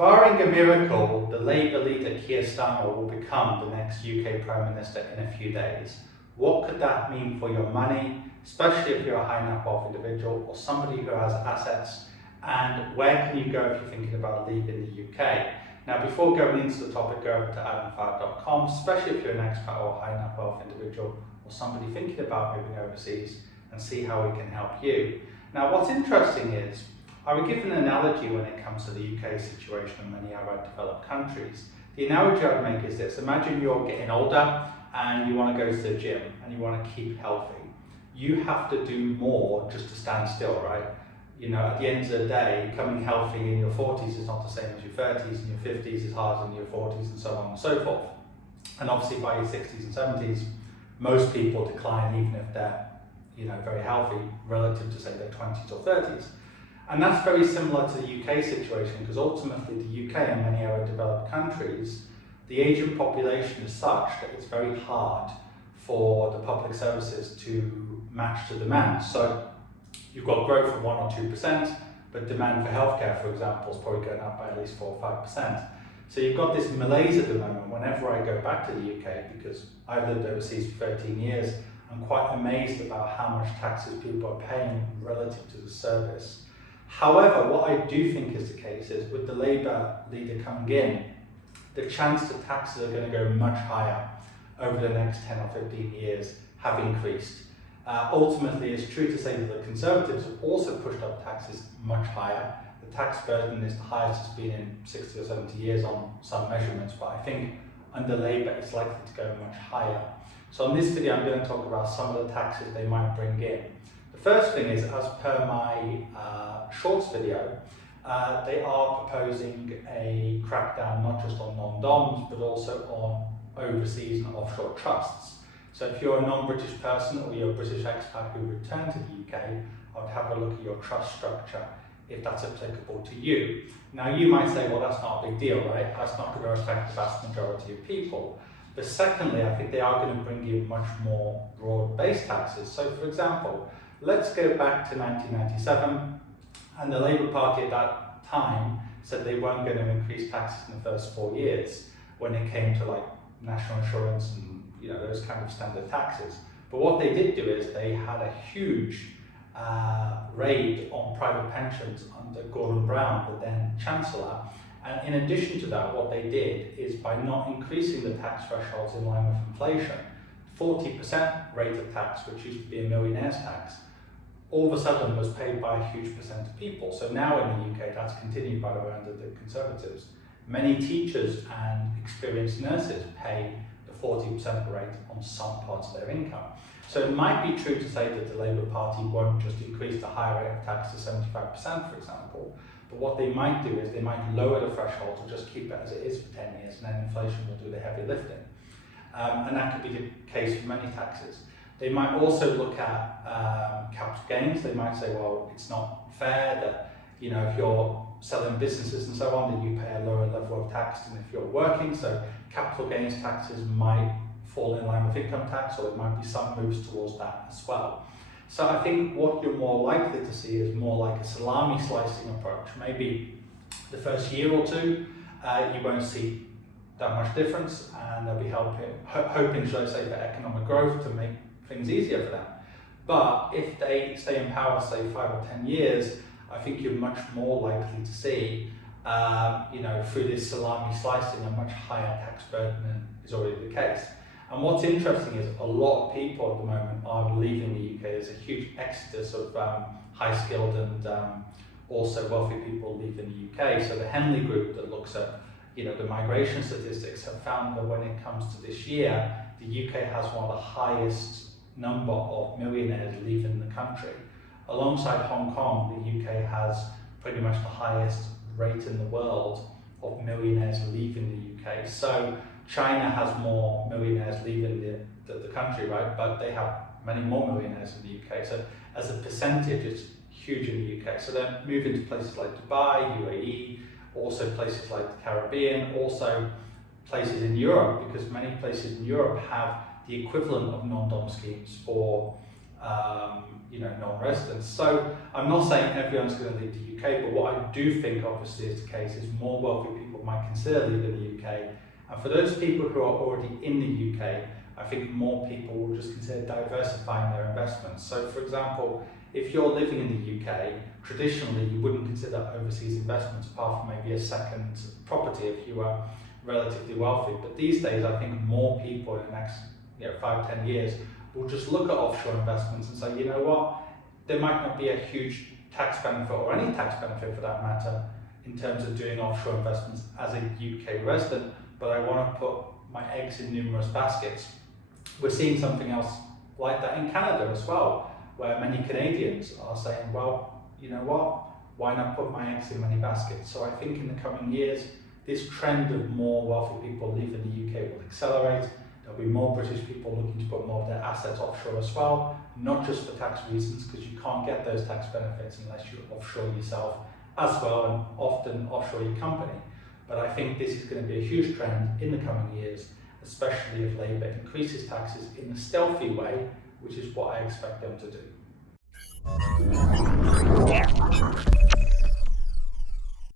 Barring a miracle, the Labour leader Keir Starmer will become the next UK Prime Minister in a few days. What could that mean for your money, especially if you're a high net worth individual or somebody who has assets? And where can you go if you're thinking about leaving the UK? Now, before going into the topic, go over to adamfad.com, especially if you're an expat or a high net wealth individual or somebody thinking about moving overseas, and see how we can help you. Now, what's interesting is, I would give an analogy when it comes to the UK situation and many other developed countries. The analogy I would make is this: imagine you're getting older and you want to go to the gym and you want to keep healthy. You have to do more just to stand still, right? You know, at the end of the day, becoming healthy in your 40s is not the same as your 30s, and your 50s is harder than your 40s, and so on and so forth. And obviously by your 60s and 70s, most people decline even if they're, very healthy relative to say their 20s or 30s. And that's very similar to the UK situation, because ultimately the UK and many other developed countries, the aging population is such that it's very hard for the public services to match the demand. So you've got growth of 1 or 2%, but demand for healthcare, for example, is probably going up by at least 4 or 5%. So you've got this malaise at the moment. Whenever I go back to the UK, because I've lived overseas for 13 years, I'm quite amazed about how much taxes people are paying relative to the service. However, what I do think is the case is, with the Labour leader coming in, the chance that taxes are going to go much higher over the next 10 or 15 years have increased. Ultimately, it's true to say that the Conservatives have also pushed up taxes much higher. The tax burden is the highest it's been in 60 or 70 years on some measurements, but I think under Labour it's likely to go much higher. So in this video I'm going to talk about some of the taxes they might bring in. The first thing is, as per my shorts video, they are proposing a crackdown not just on non-doms but also on overseas and offshore trusts. So if you're a non-British person or you're a British expat who returned to the UK, I would have a look at your trust structure if that's applicable to you. Now you might say, well, that's not a big deal, right? That's not going to affect the vast majority of people. But secondly, I think they are going to bring in much more broad-based taxes. So for example, let's go back to 1997, and the Labour Party at that time said they weren't going to increase taxes in the first 4 years when it came to like national insurance and those kind of standard taxes. But what they did do is they had a huge raid on private pensions under Gordon Brown, the then Chancellor. And in addition to that, what they did is, by not increasing the tax thresholds in line with inflation, 40% rate of tax, which used to be a millionaire's tax, all of a sudden was paid by a huge percent of people. So now in the UK, that's continued, by the way, under the Conservatives. Many teachers and experienced nurses pay the 40% rate on some parts of their income. So it might be true to say that the Labour Party won't just increase the higher rate of tax to 75%, for example, but what they might do is they might lower the threshold to just keep it as it is for 10 years, and then inflation will do the heavy lifting. And that could be the case for many taxes. They might also look at capital gains. They might say, well, it's not fair that, if you're selling businesses and so on, that you pay a lower level of tax than if you're working. So capital gains taxes might fall in line with income tax, or there might be some moves towards that as well. So I think what you're more likely to see is more like a salami slicing approach. Maybe the first year or two, you won't see that much difference, and they'll be hoping, should I say, for economic growth to make things easier for them. But if they stay in power, say 5 or 10 years, I think you're much more likely to see, through this salami slicing, a much higher tax burden than is already the case. And what's interesting is a lot of people at the moment are leaving the UK. There's a huge exodus of high-skilled and also wealthy people leaving the UK. So the Henley Group that looks at the migration statistics have found that when it comes to this year, the UK has one of the highest number of millionaires leaving the country. Alongside Hong Kong, the UK has pretty much the highest rate in the world of millionaires leaving the UK. So China has more millionaires leaving the country, right? But they have many more millionaires in the UK. So as a percentage, it's huge in the UK. So they're moving to places like Dubai, UAE, also places like the Caribbean, also places in Europe, because many places in Europe have the equivalent of non-dom schemes for non-residents. So I'm not saying everyone's going to leave the UK, but what I do think obviously is the case is more wealthy people might consider leaving the UK. And for those people who are already in the UK, I think more people will just consider diversifying their investments. So for example, if you're living in the UK, traditionally you wouldn't consider overseas investments apart from maybe a second property if you were relatively wealthy. But these days I think more people in the next 5-10 years will just look at offshore investments and say, you know what, there might not be a huge tax benefit or any tax benefit for that matter in terms of doing offshore investments as a UK resident, but I want to put my eggs in numerous baskets. We're seeing something else like that in Canada as well, where many Canadians are saying, well, you know what, why not put my eggs in many baskets? So I think in the coming years, this trend of more wealthy people leaving the UK will accelerate. There'll be more British people looking to put more of their assets offshore as well, not just for tax reasons, because you can't get those tax benefits unless you offshore yourself as well, and often offshore your company. But I think this is going to be a huge trend in the coming years, especially if Labour increases taxes in a stealthy way, which is what I expect them to do.